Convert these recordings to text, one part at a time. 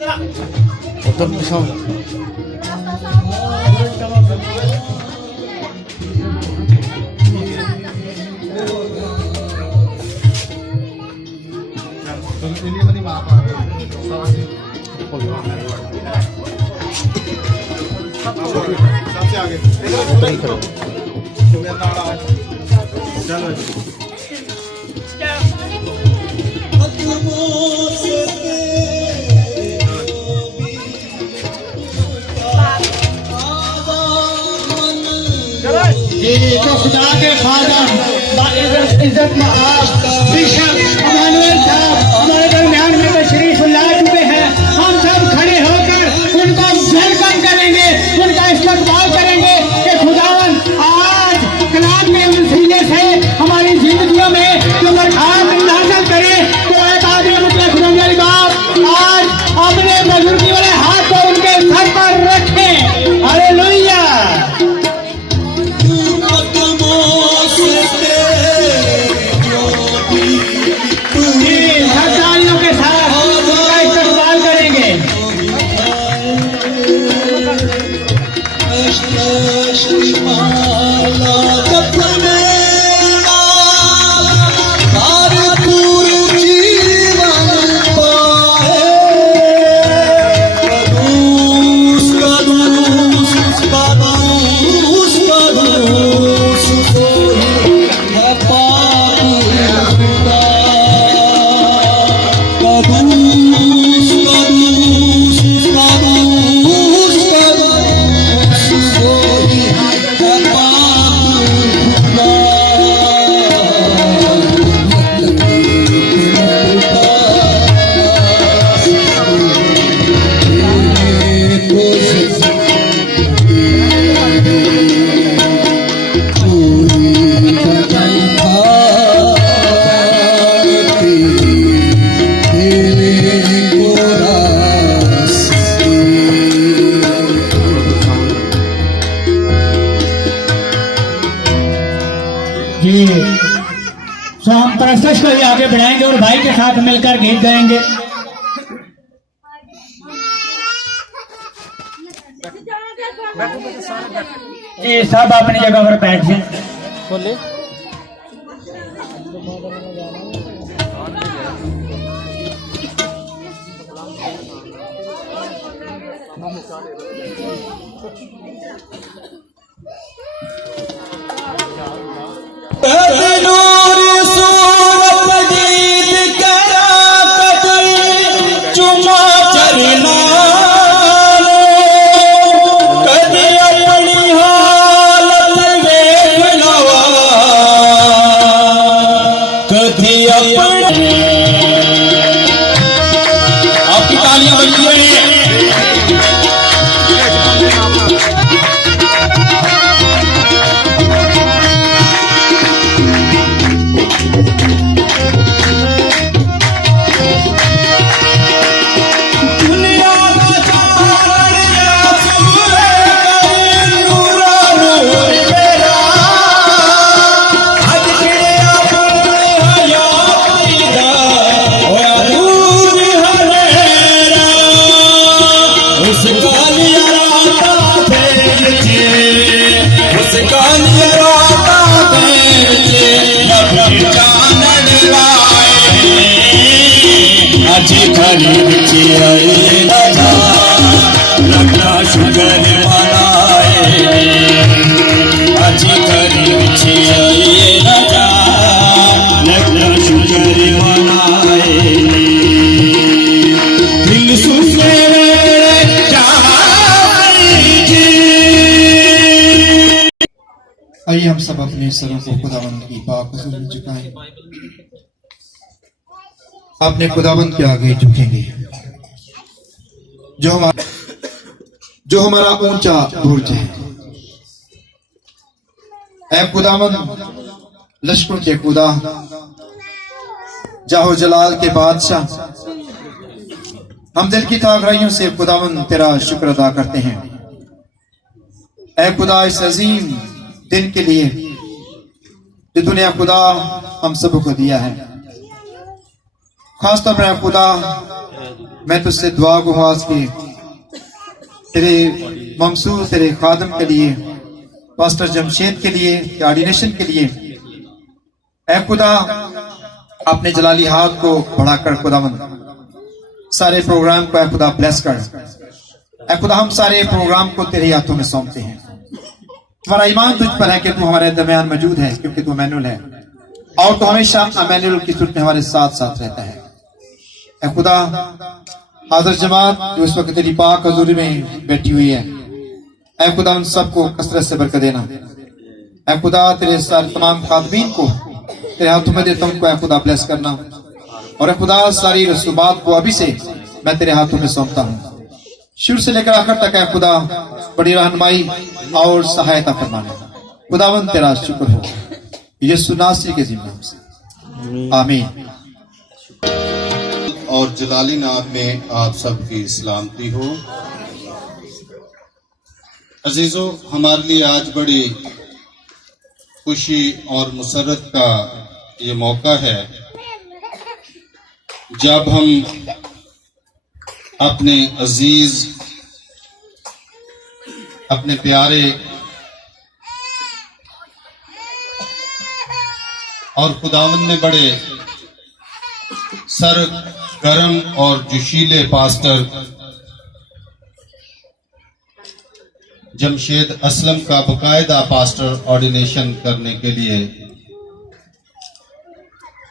उधर पिछाओ। सबसे आगे चलो ये तो खुदा के खादम इज्जत में आप बिशप अमानुएल साहब हमारे दरमियान में तशरीफ ला चुके हैं। हम सब खड़े होकर उनका वेलकम करेंगे, उनका इस्तकबाल करेंगे कि खुदावन आज कलाम के वसीले से हमारी जिंदगियों में जो बरकत नाज़िल करे। तो आज अपने बुजुर्गी वाले हाथ को उनके सर पर रखें। हालेलुया। सरदारियों के साथ उनका इस्तकबाल करेंगे। जी तो हम परस्तश को ही आगे बढ़ाएंगे और भाई के साथ मिलकर गीत गाएंगे। जी सब अपनी जगह पर बैठ जाए। खोले आपकी तालियां बजती रही। शुगर बनाए अच्छी करीब शुगर बनाए दिल सुने आइए हम सब अपने सरों को खुदावंद की पाक हुजूर में झुकाएं। अपने खुदावंद के आगे झुकेंगे जो हमारा ऊंचा बुर्ज है। ऐ खुदावंद लश्करों के खुदा, जाहो जलाल के बादशाह, हम दिल की तागराइयों से खुदावंद तेरा शुक्र अदा करते हैं। ऐ खुदा इस अजीम दिन के लिए जो दुनिया खुदा हम सबको दिया है। खासतौर पर खुदा मैं तुझसे दुआ गुहाज की तेरे ममसूर तेरे खादम के लिए, पास्टर जमशेद के लिए, ऑर्डिनेशन के लिए, ऐ खुदा अपने जलाली हाथ को बढ़ाकर खुदावंद सारे प्रोग्राम को ऐ खुदा ब्लेस कर। ऐ खुदा हम सारे प्रोग्राम को तेरे हाथों में सौंपते हैं। तुम्हारा ईमान तुझ पर है कि तू हमारे दरमियान मौजूद है, क्योंकि तू अमैनुअल है और तू हमेशा अमैनुअल की सूरत में हमारे साथ साथ रहता है। ऐ खुदा हाज़िर जमात जो इस वक्त तेरी पाक हजूरी में बैठी हुई है, ऐ खुदा उन सबको कसरत से बरकत देना। ऐ खुदा तेरे सारे तमाम खादमीन को तेरे हाथों में देता हूं, उनको ऐ खुदा ब्लेस करना। और ऐ खुदा सारी रसूबात को अभी से मैं तेरे हाथों में सौंपता हूं, शुरू से लेकर आखिर तक। ऐ खुदा बड़ी रहनुमाई और सहायता फरमाना। खुदावंद तेरा शुक्र हो यीशु नासरी के नाम से, आमीन। और जलाली नाम में आप सबकी सलामती हो। अजीजों, हमारे लिए आज बड़ी खुशी और मुसरत का ये मौका है जब हम अपने अजीज, अपने प्यारे और खुदावंद ने बड़े सर गरम और जोशीले पास्टर जमशेद असलम का बकायदा पास्टर ऑर्डिनेशन करने के लिए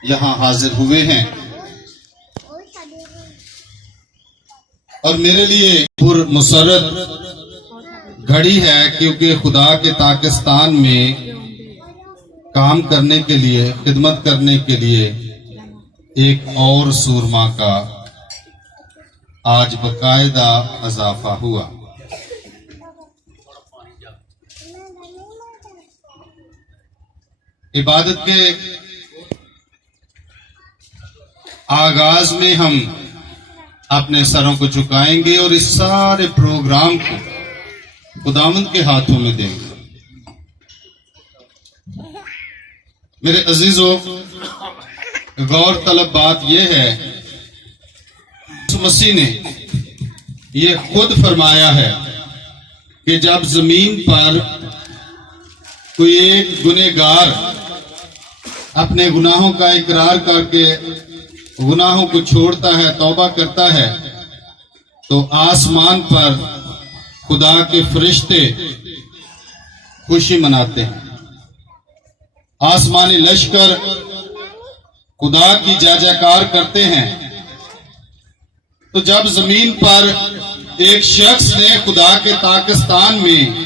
यहां हाजिर हुए हैं। और मेरे लिए पुरमुसरत घड़ी है, क्योंकि खुदा के पाकिस्तान में काम करने के लिए, खिदमत करने के लिए एक और सूरमा का आज बकायदा इजाफा हुआ। इबादत के आगाज में हम अपने सरों को झुकाएंगे और इस सारे प्रोग्राम को खुदावंद के हाथों में देंगे। मेरे अजीजों, गौर तलब बात यह है, मसीह ने यह खुद फरमाया है कि जब जमीन पर कोई एक गुनहगार अपने गुनाहों का इकरार करके गुनाहों को छोड़ता है, तौबा करता है, तो आसमान पर खुदा के फरिश्ते खुशी मनाते हैं। आसमानी लश्कर खुदा की जय-जयकार करते हैं। तो जब जमीन पर एक शख्स ने खुदा के पाकिस्तान में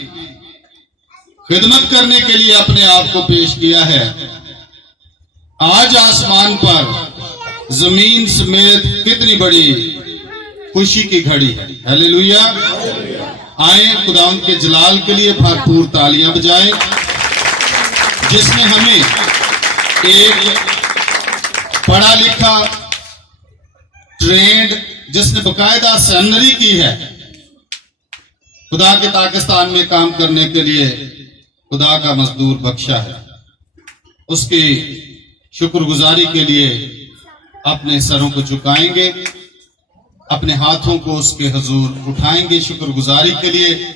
खिदमत करने के लिए अपने आप को पेश किया है, आज आसमान पर जमीन समेत कितनी बड़ी खुशी की घड़ी है। हालेलुया। आए खुदावंद के जलाल के लिए भरपूर तालियां बजाएं, जिसने हमें एक पढ़ा लिखा, ट्रेंड, जिसने बकायदा सेमिनरी की है, खुदा के पाकिस्तान में काम करने के लिए खुदा का मजदूर बख्शा है। उसकी शुक्रगुजारी के लिए अपने सरों को झुकाएंगे, अपने हाथों को उसके हुजूर उठाएंगे शुक्रगुजारी के लिए,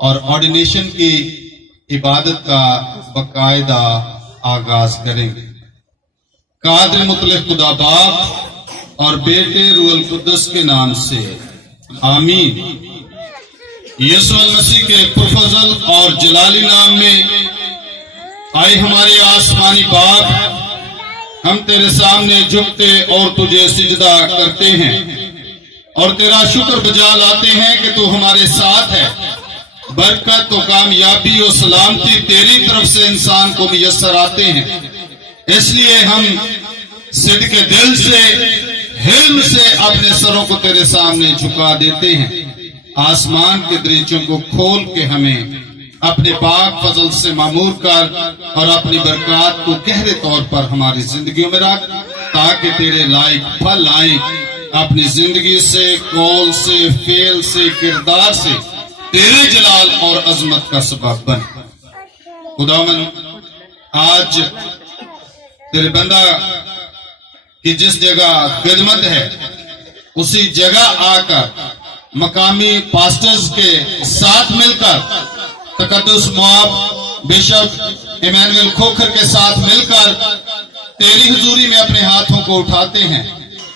और ऑर्डिनेशन की इबादत का बकायदा आगाज करेंगे। कादिर मुतलक खुदा बाप और बेटे रूहुल कुद्दस के नाम से, आमीन। यीशु मसीह के पुरफजल और जलाली नाम में आए हमारे आसमानी बाप, हम तेरे सामने झुकते और तुझे सिजदा करते हैं और तेरा शुक्र बजा लाते हैं कि तू हमारे साथ है। बरकत और कामयाबी और सलामती तेरी तरफ से इंसान को मुयस्सर आते हैं। इसलिए हम सिद्ध के दिल से, हिल्म से अपने सरों को तेरे सामने झुका देते हैं। आसमान के दरीचों को खोल के हमें अपने पाक फजल से मामूर कर और अपनी बरकत को गहरे तौर पर हमारी जिंदगियों में रख, ताकि तेरे लायक फल आए। अपनी जिंदगी से, कौल से, फेल से, किरदार से तेरे जलाल और अजमत का सबब बन। खुदावन, आज तेरे बंदा कि जिस जगह खिदमत है उसी जगह आकर मकामी पास्टर्स के साथ मिलकर तकद्दुस मुआब बिशप इमानुएल खोखर के साथ मिलकर तेरी हुजूरी में अपने हाथों को उठाते हैं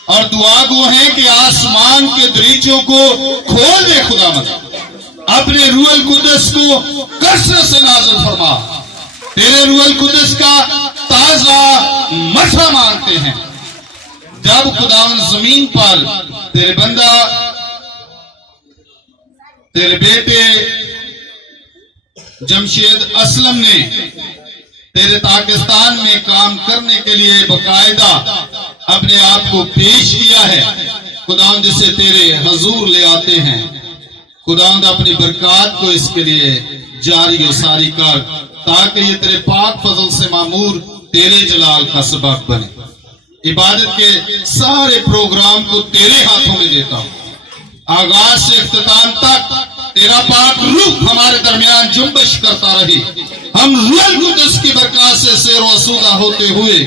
और दुआ गो है कि आसमान के दरीचों को खोल दे खुदावंद, अपने रूहल कुदस को कसरत से नाज़िल फरमा। तेरे रूहल कुदस का ताजा मसा मांगते हैं। जब खुदावंद जमीन पर तेरे बंदा तेरे बेटे जमशेद असलम ने तेरे पाकिस्तान में काम करने के लिए बकायदा अपने आप को पेश किया है, खुदावंद जिसे तेरे हजूर ले आते हैं। खुदावंद अपनी बरकत को इसके लिए जारी और सारी कर, ताकि ये तेरे पाक फजल से मामूर तेरे जलाल का सबब बने। इबादत के सारे प्रोग्राम को तेरे हाथों में देता हूं। आगाज से इख्तिताम तक तेरा पाक रूह हमारे दरमियान जुम्बश करता रहे। हम रूह कुदस की बरकत से सैर वसूदा होते हुए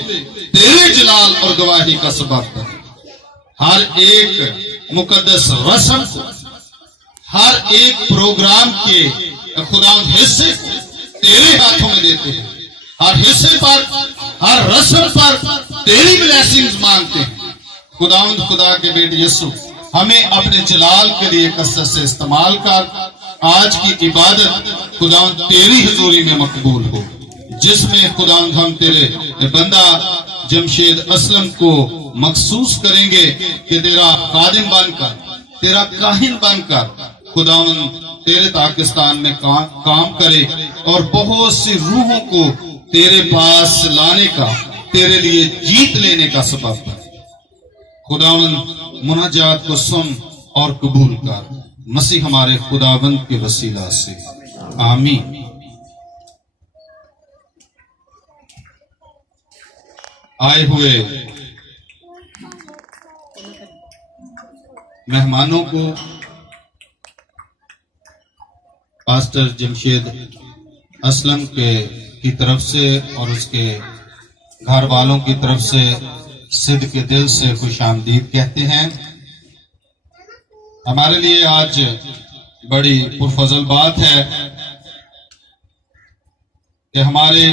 तेरे जलाल और गवाही का सबब बने। हर एक मुकद्दस रस्म को, हर एक प्रोग्राम के खुदावंद हिस्से को तेरे हाथों में देते हैं। हर हिस्से पर, हर रस्म पर तेरी ब्लेसिंग्स मांगते हैं। खुदावंद खुदा के बेटे यीशु हमें अपने जलाल के लिए कसरत से इस्तेमाल कर। आज की इबादत खुदावंद तेरी हुजूरी में मकबूल हो, जिसमें खुदावंद हम तेरे बंदा जमशेद असलम को मखसूस करेंगे कि तेरा खादिम बनकर, तेरा काहिन बनकर खुदावंद तेरे पाकिस्तान में काम करे और बहुत सी रूहों को तेरे पास लाने का, तेरे लिए जीत लेने का सबब बने। खुदावंद मुनाजात को सुन और कबूल कर, मसीह हमारे खुदावंद के वसीला से, आमीन। आए हुए मेहमानों को पास्टर जमशेद असलम की तरफ से और उसके घर वालों की तरफ से सिद्ध के दिल से खुश आमदीद कहते हैं। हमारे लिए आज बड़ी पुरफजल बात है कि हमारे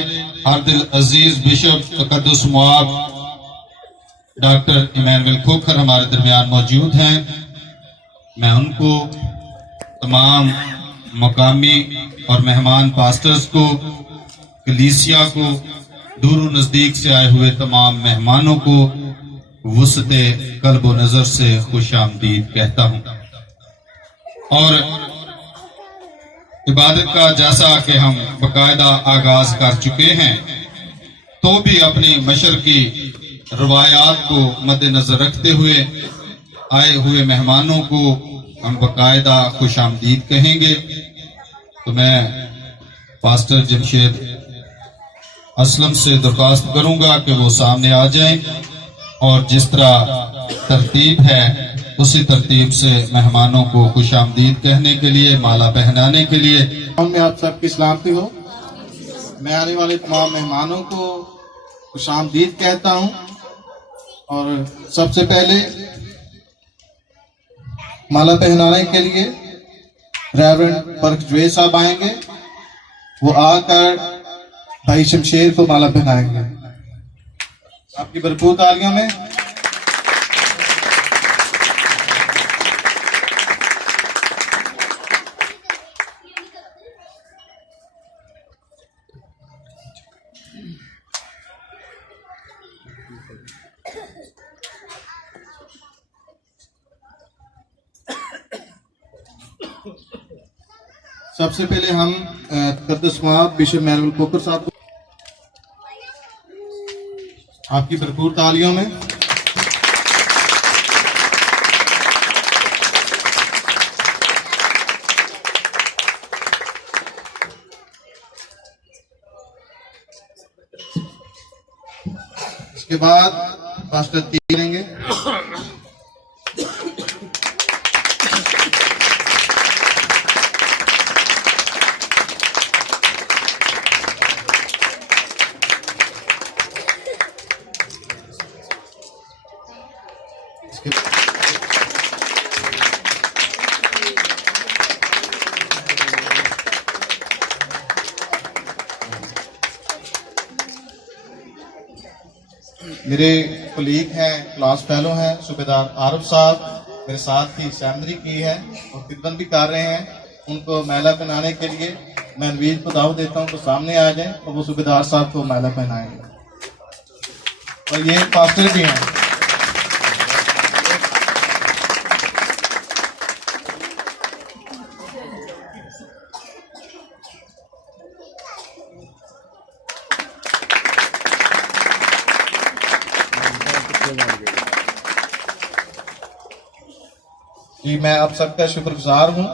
हर दिल अजीज बिशप तकद्दुस मुआब डॉक्टर इमानुएल खोखर हमारे दरमियान मौजूद हैं। मैं उनको, तमाम मकामी और मेहमान पास्टर्स को, कलीसिया को, दूर नजदीक से आए हुए तमाम मेहमानों को वुसते कल्ब व नजर से खुश आमदीद कहता हूं। और इबादत का जैसा कि हम बाकायदा आगाज कर चुके हैं, तो भी अपनी मशरकी रवायात को मद्देनजर रखते हुए आए हुए मेहमानों को हम बाकायदा खुश आमदीद कहेंगे। तो मैं पास्टर जमशेद असलम से दरख्वास्त करूंगा कि वो सामने आ जाएं और जिस तरह तरतीब है उसी तरतीब से मेहमानों को खुश आमदीद कहने के लिए, माला पहनाने के लिए। में आप सबकी सलामती हो। मैं आने वाले तमाम मेहमानों को खुश आमदीद कहता हूं और सबसे पहले माला पहनाने के लिए रेवरेंड बरक जुए साहब आएंगे। वो आकर भाई शमशेर को माला पहनाएंगे। आपकी भरपूर तालियों में सबसे पहले हम तकद्दुस मुआब बिशप इमानुएल खोखर साहब को आपकी भरपूर तालियों में इसके बाद पास्टर ती लेंगे। मेरे कलीग हैं, क्लास फेलो हैं, सूबेदार आरफ साहब मेरे साथ ही सेरेमनी की है और खिदमत भी कर रहे हैं। उनको मैला पहनाने के लिए मैं नवीद को दावत देता हूँ तो सामने आ जाएं और वो सूबेदार साहब को मैला पहनाएंगे। और ये पास्टर भी हैं। जी मैं आप सबका शुक्रगुजार हूँ।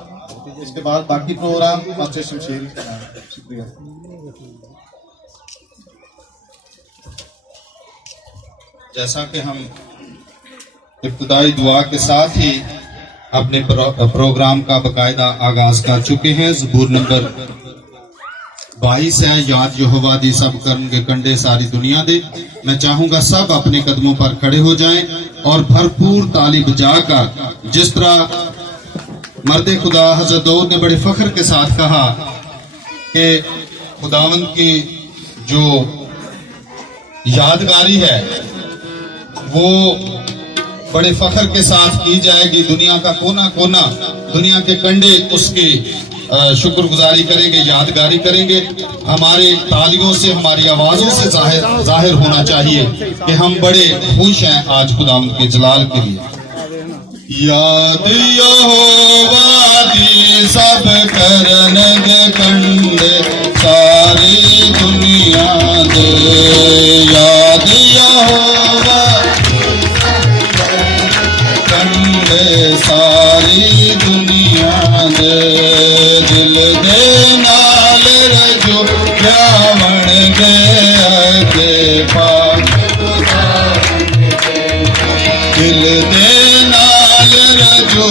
इसके बाद बाकी प्रोग्राम मास्टर शमशेर का नाम। शुक्रिया। जैसा कि हम इब्तिदाई दुआ के साथ ही अपने प्रोग्राम का बकायदा आगाज कर चुके हैं। ज़बूर नंबर 22 है, याद यहोवा दी सब कर्म के कंडे सारी दुनिया दे। मैं चाहूंगा सब अपने कदमों पर खड़े हो जाएं और भरपूर ताली बजाकर, जिस तरह मर्दे खुदा हजरत दाऊद ने बड़े फख्र के साथ कहा कि खुदावंद की जो यादगारी है वो बड़े फख्र के साथ की जाएगी। दुनिया का कोना कोना, दुनिया के कंडे उसकी शुक्रगुजारी करेंगे, यादगारी करेंगे। हमारे तालियों से, हमारी आवाजों से जाहिर होना चाहिए कि हम बड़े खुश हैं आज खुदावंद के जलाल के लिए। याद यहोवा दी सब करन के कंडे सारी दुनिया दे। याद यहोवा कंडे सारी दुनिया दे। दिल दे नाल रजो रावण गए के पास। दिल दे नाल रजो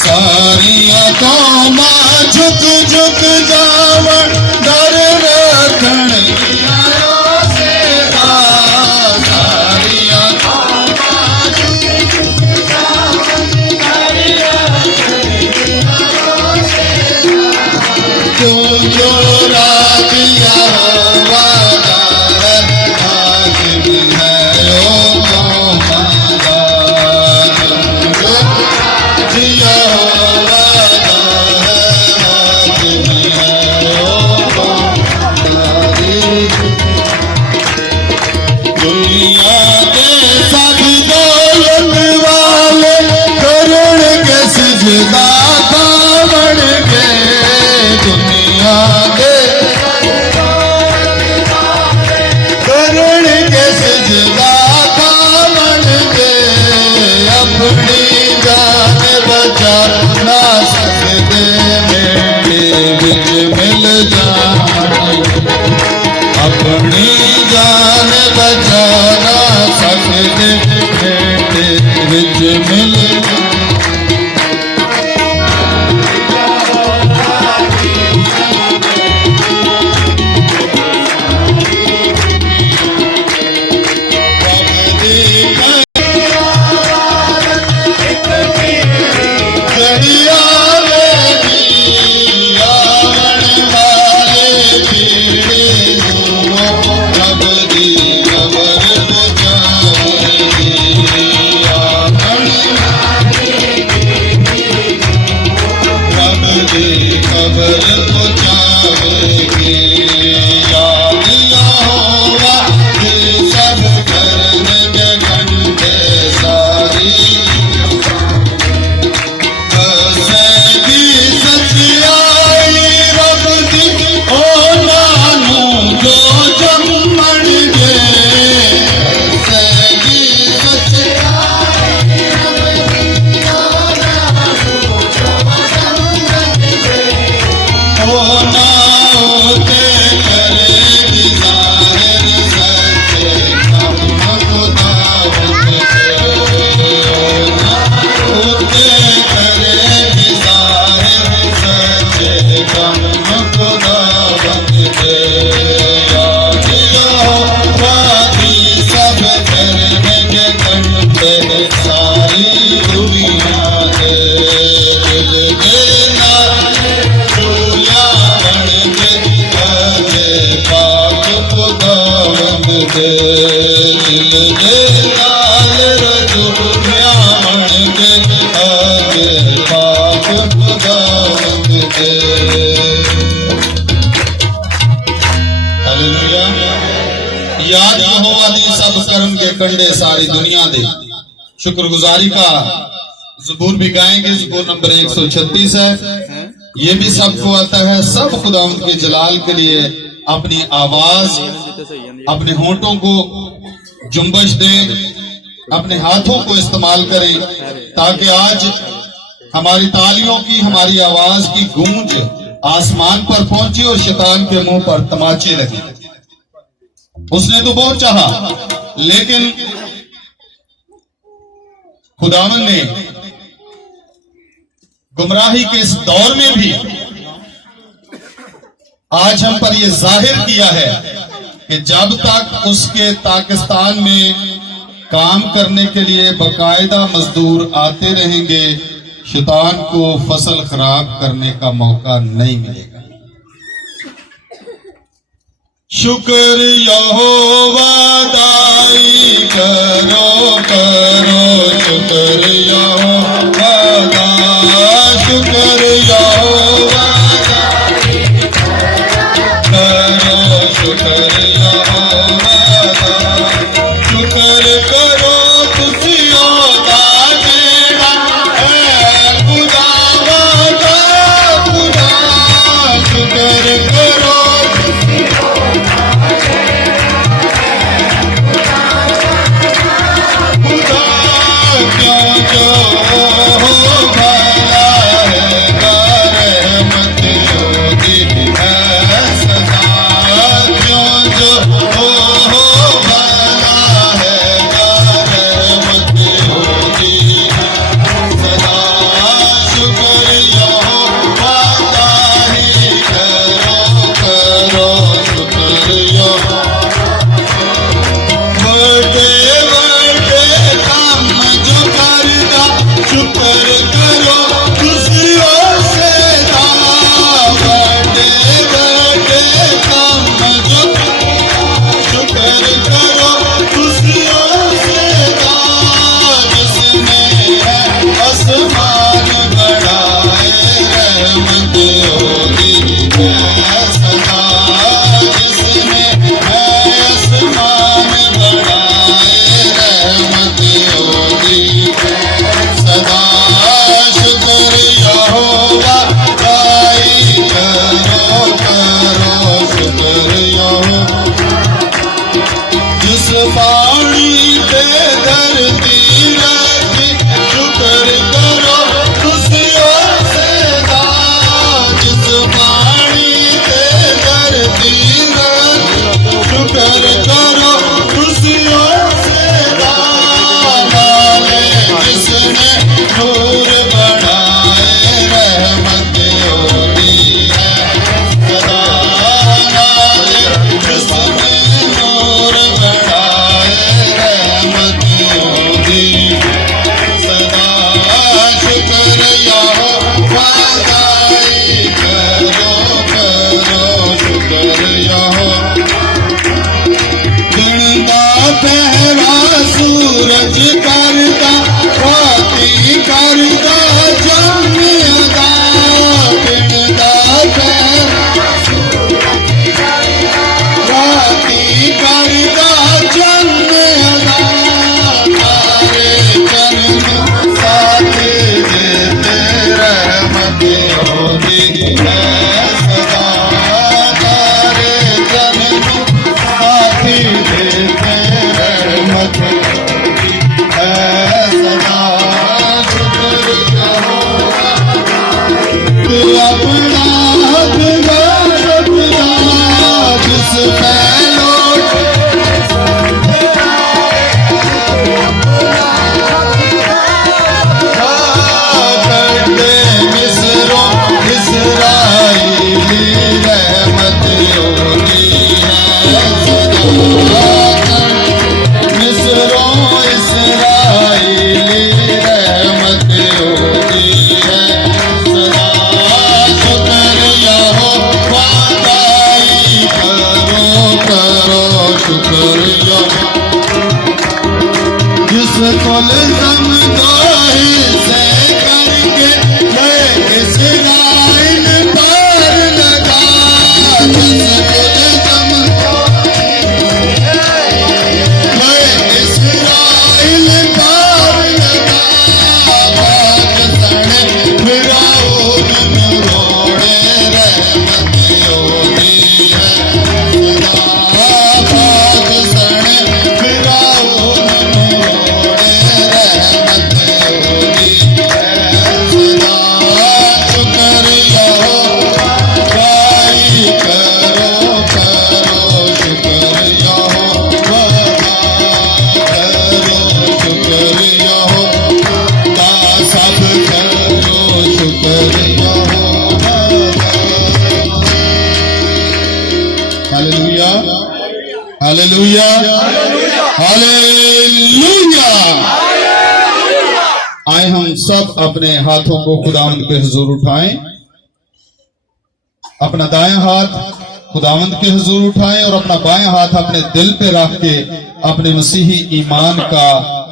सारिया कौमा झुक झुक जावण डर रखण से सारिया जो रात यहोवा का हाकिम है ओ कौमादा। जो यहोवा का हाकिम है ओ कौमादा। दुनिया के सब दौलत वाले करुण के सिजदा कावड़ के। दुनिया के करुण के सिजदा कावड़ के। अपनी जान बचा ना सकते मेरे बिच मिल जाए। अपनी जान बचा ना सकते मेरे बिच मिल जाए। के पाक खुदावंद दे। हालेलुया। याद यहोवा दी सब कर्म के कंडे सारी दुनिया दे। शुक्रगुजारी का ज़बूर भी गाएंगे, ज़बूर नंबर 136 है। ये भी सबको आता है। सब खुदावंद के जलाल के लिए अपनी आवाज, अपने होंठों को जुम्बश दें, अपने हाथों को इस्तेमाल करें, ताकि आज हमारी तालियों की, हमारी आवाज की गूंज आसमान पर पहुंची और शैतान के मुंह पर तमाचे लगे। उसने तो बहुत चाहा, लेकिन खुदावन ने गुमराही के इस दौर में भी आज हम पर यह जाहिर किया है कि जब तक उसके पाकिस्तान में काम करने के लिए बाकायदा मजदूर आते रहेंगे, शैतान को फसल खराब करने का मौका नहीं मिलेगा। शुक्र यहोवा दाई करो करो, शुक्र यहोवा दा, शुक्र यहोवा दाई करो, शुक्र यहोवा दा, शुक्र करो तुसियो दा जेड़ा है खुदावा दा खुदा, शुक्र करो खुदा क्यों जो हालेलुया, हालेलुया। आए हम सब अपने हाथों को खुदावंद के हुजूर उठाएं, अपना दायां हाथ खुदावंद के हुजूर उठाएं और अपना बायां हाथ अपने दिल पे रख के अपने मसीही ईमान का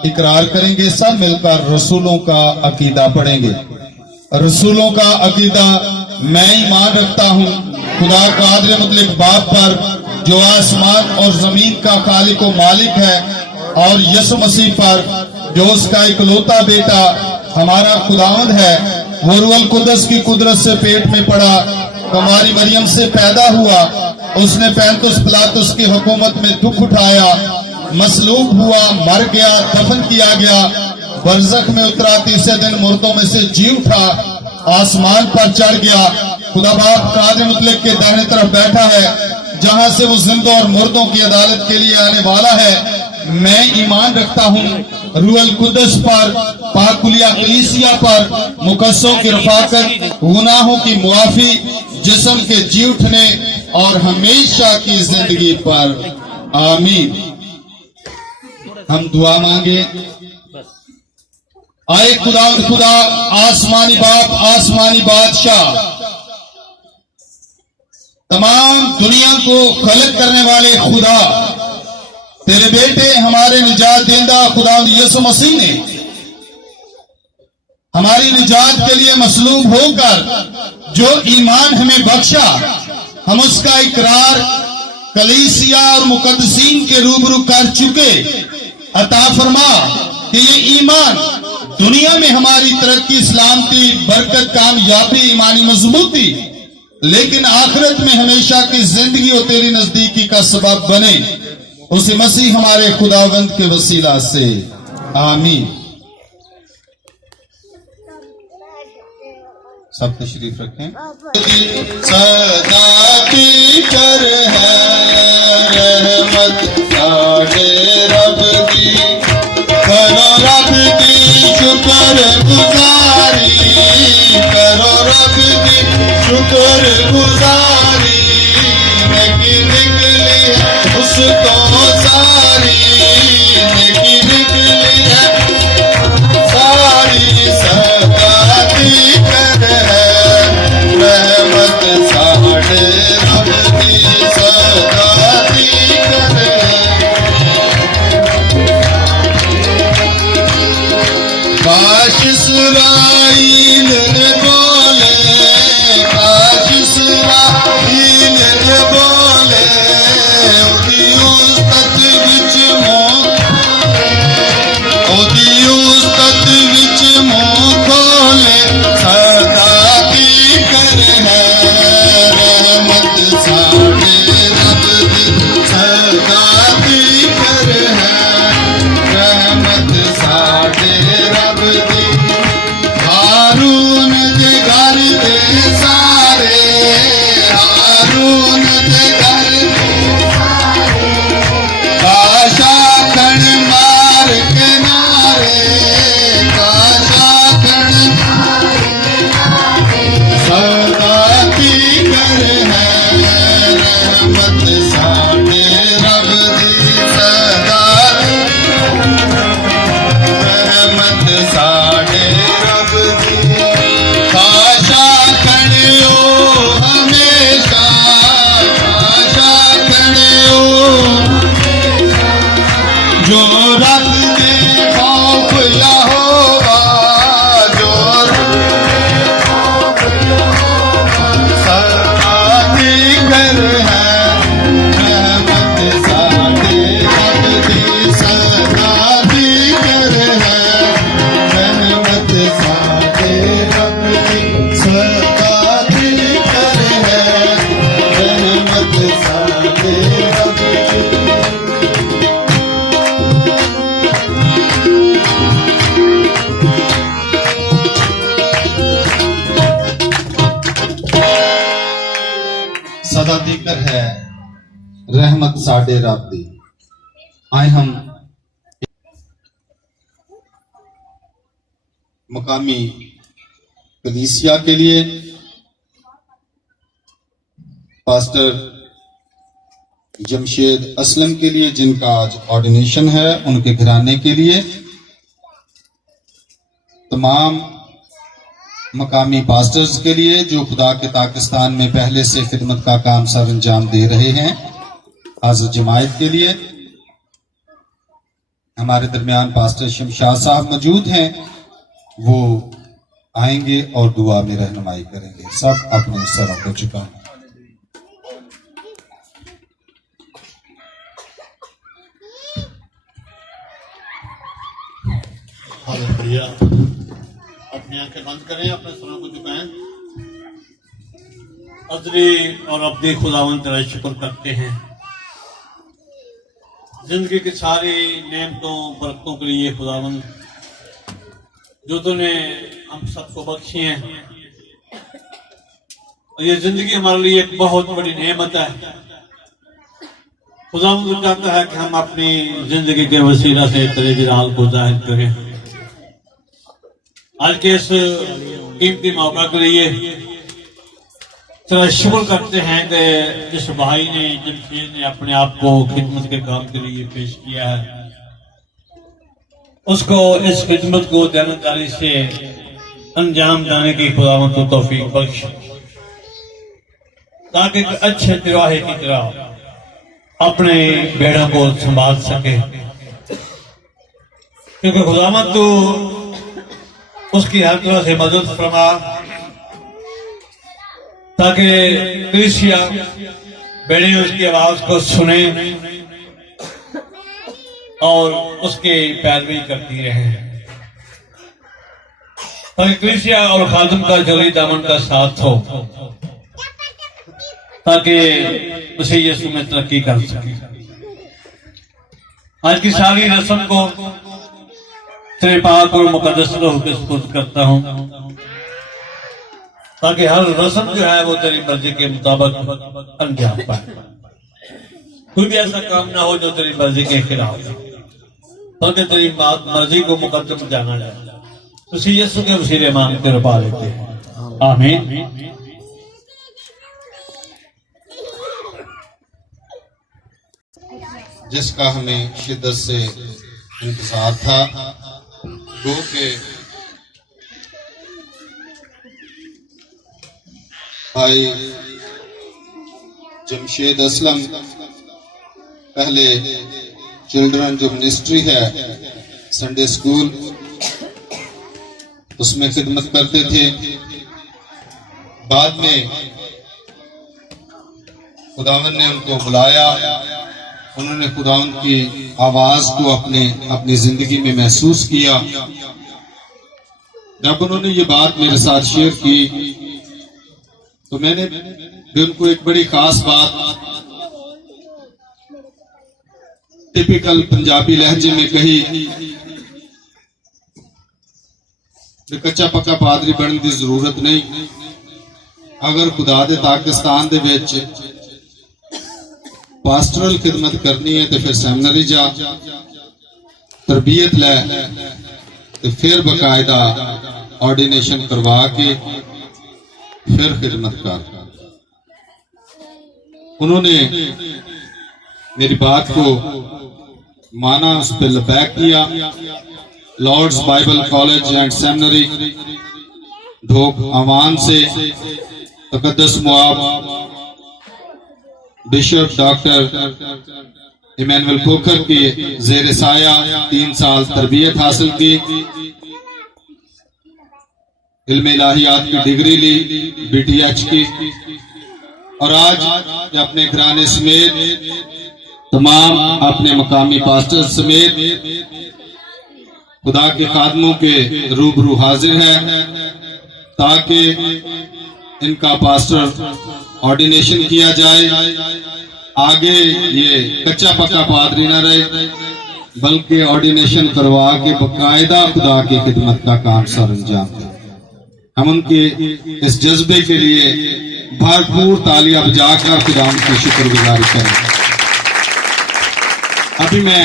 इकरार करेंगे। सब मिलकर रसूलों का अकीदा पढ़ेंगे। रसूलों का अकीदा, मैं ईमान रखता हूं खुदा कादिर मुतलक बाप पर, जो आसमान और जमीन का खालिक व मालिक है, और यसु मसीह पर, जो उसका इकलौता बेटा हमारा खुदावंद है, वो रूहुल कुद्दस की कुदरत से पेट में पड़ा, कुमारी मरियम से पैदा हुआ, उसने पैंतुस पिलातुस की हुकूमत में दुख उठाया, मसलूब हुआ, मर गया, दफन किया गया, बरज़ख में उतरा, तीसरे दिन मुर्दों में से जी उठा, आसमान पर चढ़ गया, खुदा बाप कादिर मुतलक के दाहिने तरफ बैठा है, जहां से वो जिंदों और मुर्दों की अदालत के लिए आने वाला है। मैं ईमान रखता हूँ रूहुल कुद्दस पर, पाकुलिया कलीसिया पर, मुकद्दसों की रफाकत, गुनाहों की मुआफी, जिस्म के जी उठने और हमेशा की जिंदगी पर। आमीन। हम दुआ मांगे। आए खुदावंद खुदा, आसमानी बाप, आसमानी बादशाह, तमाम दुनिया को खलक करने वाले खुदा, तेरे बेटे हमारे निजात देंदा खुदावंद यीशु मसीह ने हमारी निजात के लिए मसलूब होकर जो ईमान हमें बख्शा, हम उसका इकरार कलीसिया और मुकद्दसीन के रूबरू कर चुके। अता फरमा कि ये ईमान दुनिया में हमारी तरक्की, सलामती, बरकत, कामयाबी, ईमानी मजबूती, लेकिन आखिरत में हमेशा की जिंदगी और तेरी नजदीकी का सबब बने। उसी मसीह हमारे खुदावंद के वसीला से। आमीन। सब तशरीफ रखें। सदा की कर है रहमत साढ़े रब की, करो रब की शुक्र गुजारी, करो रब की शुक्र गुजारी, नेकी निकली है उसको सारी, नेकी निकली है सारी। सदा की कर है रहमत साढ़े रब की, सदा की कर है। काश इस्राईल बोले, काश इस्राईल बोले, ओदी उस्तत विच ओदी उस्तत विच मुंह खोले, सदा की कर है रहमत साढ़े रब की, सदा की कर है रहमत साढ़े रब की। हारून दे घर दे सारे, हारून दे घर काशा खण मार के नारे, काशा खण सदा की कर है रहमत साढ़े रब की, सदा रहमत साढ़े रब की। काशा खड़ियो हमेशा, काशा खड़ियो जो रब ने खौफ यहोवा, जो सदा की कर है रहमत साढ़े रब की, सदा की कर है रहमत साढ़े रब की, सदा की कर है रहमत साढ़े रब की। सदा दीकर है रहमत साढ़े रब दी। आए हम मुकामी कलीसिया के लिए पास्टर जमशेद असलम के लिए, जिनका आज ऑर्डिनेशन है, उनके घराने के लिए, तमाम मकामी पास्टर्स के लिए जो खुदा के पाकिस्तान में पहले से खिदमत का काम सर अंजाम दे रहे हैं, हाज़िर जमायत के लिए। हमारे दरमियान पास्टर शमशाद साहब मौजूद हैं, वो आएंगे और दुआ में रहनुमाई करेंगे। सब अपने सरों को झुकाएं। हालेलुया। अपनी आंखें बंद करें, अपने सरों को झुकाएं। अजरी और अपने खुदावंद तेरा शुक्र करते हैं जिंदगी की सारी नेमतों बरकतों के लिए खुदावंद, जो तूने हम सबको बख्शी हैं। और ये जिंदगी हमारे लिए एक बहुत बड़ी नेमत है। खुदावंद चाहता है कि हम अपनी जिंदगी के वसीला से तेरे जलाल को जाहिर करें। आज के इस कीमती मौका के लिए तेरा शुक्र करते हैं कि जिस भाई ने, जमशेद ने अपने आप को खिदमत के काम के लिए पेश किया है, उसको इस खिदमत को दयानतदारी से अंजाम देने की खुदावंद को तौफीक बख्श, ताकि अच्छे तिरवाहे की तरह अपने भेड़ों को संभाल सके। क्योंकि खुदावंद तो उसकी हर तरह से मदद फरमा, ताकि कलीसिया भेड़े उसकी आवाज को सुने और उसके पैरवी करती रहे, ताकि कलीसिया और खादम का जली दामन का साथ हो, ताकि उसे यीशु में तरक्की कर सके। आज की सारी रस्म को तेरे पाक और मुकद्दस रूह के सुपुर्द करता हूं, ताकि हर रस्म जो है वो तेरी मर्जी के मुताबिक अंजाम पाए। कोई भी ऐसा काम ना हो जो तेरी मर्जी के खिलाफ हो, बल्कि तेरी मर्जी को मुकद्दम जाना जाए। उसी यीशु के वसीले मांग के पा लेते हैं, आमीन। जिसका हमें शिद्दत से इंतजार था, गो के भाई जमशेद असलम पहले चिल्ड्रन जो मिनिस्ट्री है, संडे स्कूल, उसमें खिदमत करते थे। बाद में खुदावंद ने उनको बुलाया, उन्होंने खुदावंद की आवाज को अपनी जिंदगी में महसूस किया। जब उन्होंने ये बात मेरे साथ शेयर की तो मैंने भी उनको एक बड़ी खास बात टिपिकल पंजाबी लहजे में कही कि कच्चा पक्का पादरी बनने की जरूरत नहीं। अगर खुदा दे पाकिस्तान दे विच पास्टरल खिदमत करनी है तो फिर सैमिनरी जा, तरबियत लै, तो फिर बकायदा ऑर्डिनेशन करवा के फिर खिदमत कर। उन्होंने मेरी बात को माना, उस पर लबैक किया। Lord's Bible college and seminary Dhok Awan से तकद्दस मुआब बिशप डॉक्टर इमैनुअल खोखर की जेर साया 3 साल तरबियत हासिल की, इल्म इलाहियात की डिग्री ली, BTH की, और आज अपने घराने समेत तमाम अपने मकामी पास्टर समेत खुदा के खादमों के रूबरू हाजिर है, ताकि इनका पास्टर ऑर्डिनेशन किया जाए। आगे ये कच्चा पक्का पादरी न रहे, बल्कि ऑर्डिनेशन करवा के बकायदा खुदा की खिदमत का काम सर अंजाम दें। हम उनके इस जज्बे के लिए भरपूर तालियां बजाकर खुदा उनकी शुक्रगुजारी करें। अभी मैं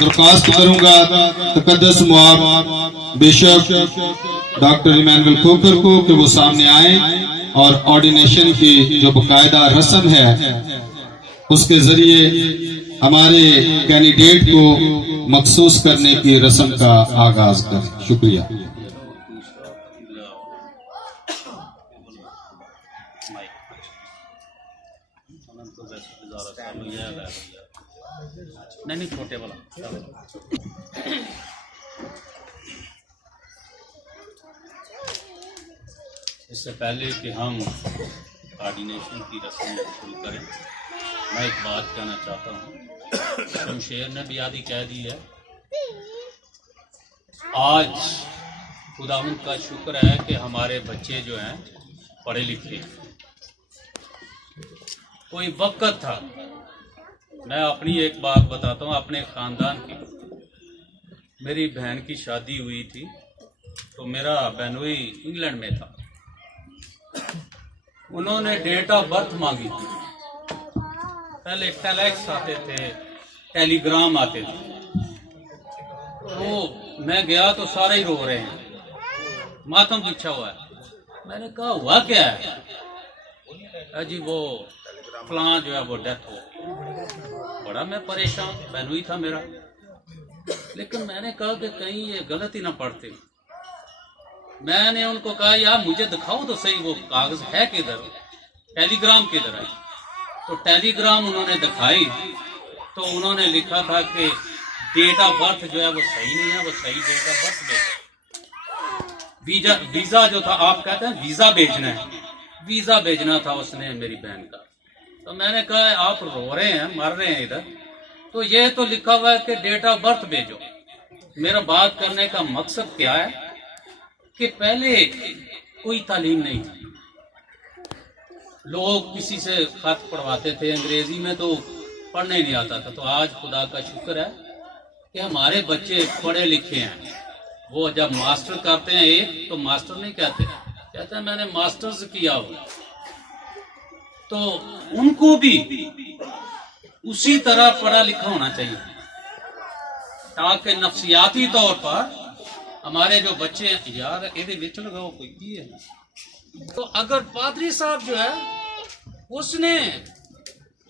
दरख्वास्त करूंगा तकद्दस मुआब बिशप डॉक्टर इमैनुअल खोखर को कि वो सामने आए और ऑर्डिनेशन की जो बकायदा रस्म है उसके जरिए हमारे कैंडिडेट को मखसूस करने की रस्म का आगाज करें। शुक्रिया। नहीं छोटे वाला। इससे पहले कि हम ऑर्डिनेशन की रस्म शुरू करें, मैं एक बात कहना चाहता हूँ। शमशेर ने भी आदि कह दी है। आज खुदावंद का शुक्र है कि हमारे बच्चे जो हैं पढ़े लिखे। कोई वक्त था, मैं अपनी एक बात बताता हूँ अपने ख़ानदान की। मेरी बहन की शादी हुई थी तो मेरा बहनोई इंग्लैंड में था। उन्होंने डेट ऑफ बर्थ मांगी थी। पहले टेलेक्स आते थे, टेलीग्राम आते थे। तो मैं गया तो सारे ही रो रहे हैं, मातम बिछा हुआ है। मैंने कहा हुआ क्या है? अजी वो फलां जो है वो डेथ हो। बड़ा मैं परेशान, बहनोई था मेरा। लेकिन मैंने कहा कि कहीं ये गलत ही ना पढ़ते। मैंने उनको कहा यार मुझे दिखाओ तो सही वो कागज है किधर, टेलीग्राम किधर है। तो टेलीग्राम उन्होंने दिखाई तो उन्होंने लिखा था कि डेट ऑफ बर्थ जो है वो सही नहीं है, वो सही डेट ऑफ बर्थ भेजो। वीजा जो था, आप कहते हैं वीजा भेजना है, वीजा भेजना था उसने मेरी बहन का। तो मैंने कहा आप रो रहे हैं, मर रहे हैं इधर, तो ये तो लिखा हुआ है कि डेट ऑफ बर्थ भेजो। मेरा बात करने का मकसद क्या है कि पहले कोई तालीम नहीं थी। लोग किसी से खत पढ़वाते थे, अंग्रेजी में तो पढ़ने नहीं आता था। तो आज खुदा का शुक्र है कि हमारे बच्चे पढ़े लिखे हैं। वो जब मास्टर करते हैं एक, तो मास्टर नहीं कहते, कहते हैं मैंने मास्टर्स किया हो। तो उनको भी उसी तरह पढ़ा लिखा होना चाहिए ताकि नफ्सियाती तौर पर हमारे जो बच्चे यार ये विच लगाओ कोई है। तो अगर पादरी साहब जो है उसने